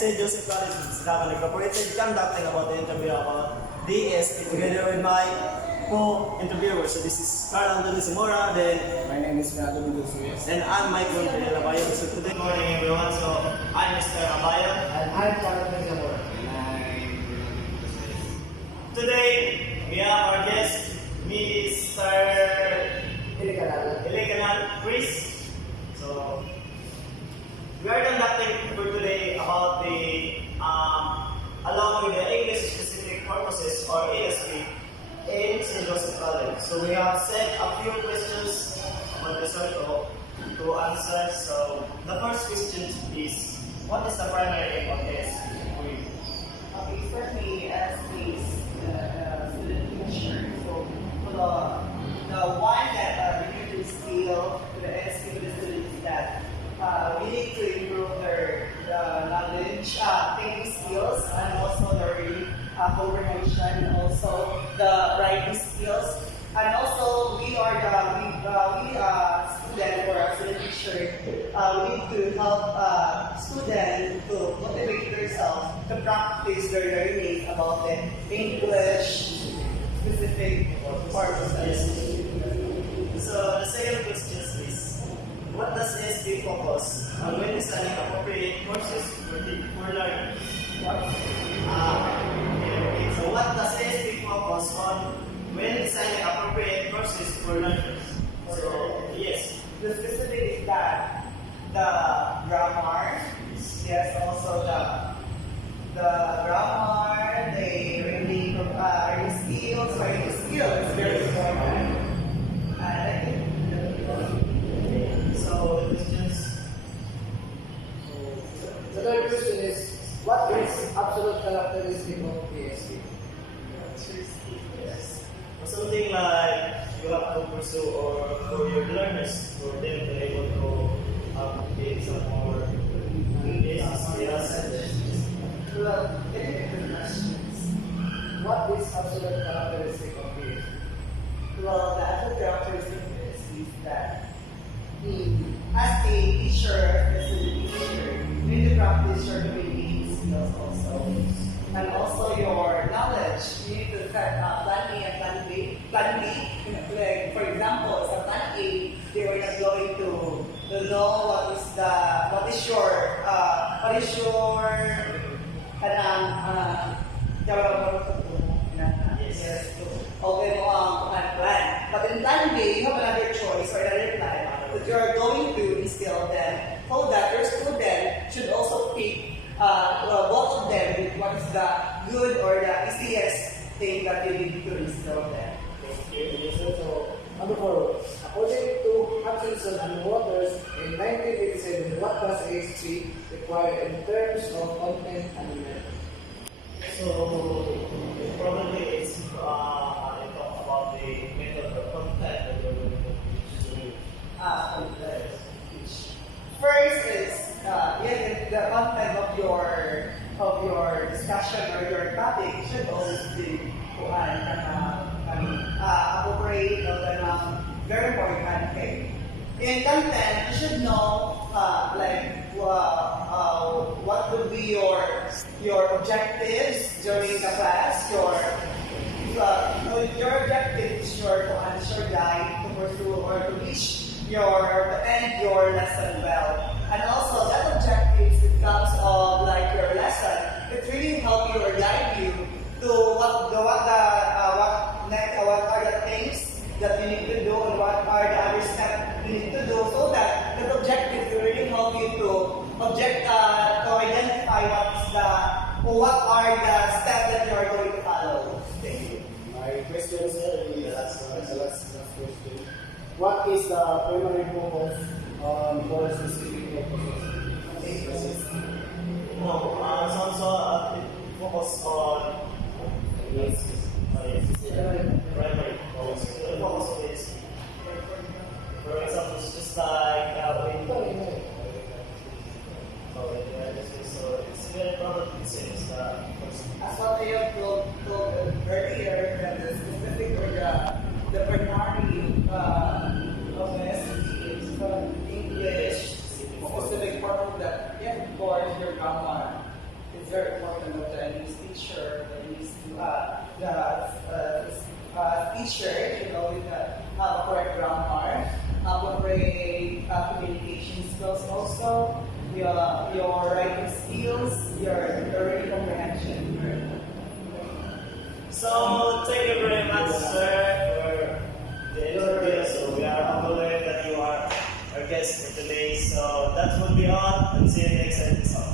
St. Joseph College is Catholic Incorporated, conducting about the interview about DSP together with my co-interviewer. So this is Carl Anthony Zamora, then My name is Renato Mendoza. and I'm Michael Abayo. So today, good morning everyone. So I'm Mr. Abayo. And I'm Carl Anthony Zamora. Today we have our guest, Mr. Ilikanan Chris. So we are conducting for today about the along with the English Specific Purposes or ASP in St. Joseph College. So we have set a few questions on the circle to answer. So the first question is, what is the primary aim of ASP for you? Okay, for me, as a student teacher, so for the one that we need to instill to the SQ to the students is that we need to improve their knowledge, thinking skills, and also their comprehension, and also the writing skills. And also, we are student or a student teacher. We need to help students to motivate themselves to practice their learning about the English specific purposes. So the second question is, what does ASP focus on when designing appropriate courses for learners? So what does ASP focus on when designing appropriate courses for learners? So yes. The specific is that the grammar, yes, also the grammar, the reading skills, writing skills is very important. So the questions. The third question is, what is absolute characteristic of PSP? Yes. Something like you have to pursue or for your learners for them to be able to get some more skills. Well, questions. What is absolute characteristic of PSP? Well, the actual characteristic is that as a teacher, as a teacher, you need to practice your communication skills also. And also your knowledge. You need to set plan A and plan B. Plan B, like for example, sa plan A, they were not going to know what is your yes. Okay mo ang plan. But in plan B, you have another choice or another plan that you are going to instill them so that your student should also pick both of them with what is the good or the easiest thing that you need to instill them. So, number 4. According to Hutchinson and Waters in 1987, what does ASP require in terms of content and method? So probably it's I talk about the method of content that you're going to teach. First is the content of your discussion or your topic should always be appropriate or very important thing. In content, you should know what will be your objectives during the class. Your objective is to answer guide to pursue or to reach to end your lesson well. And also that objective becomes of like your lesson. It really help you or guide you to what are the things that you need to do and what are the other steps you need to do so that the objective will really help you to identify what are the steps that you are going to follow. Thank you. My question is the last question. What is the primary focus for specific purposes? It focus on primary focus. Focus on this. For example, it's just like so it's very probably since As what I have told earlier, that the specific or the primary of the SAT is English, specific purpose that, yes, of course, your grammar. teacher should always have a correct grammar, appropriate communication skills also, your writing skills, your reading comprehension. So, thank you very much, sir, for the interview. So, we are aware that you are our guest for today. So, that will be all. And see you next episode.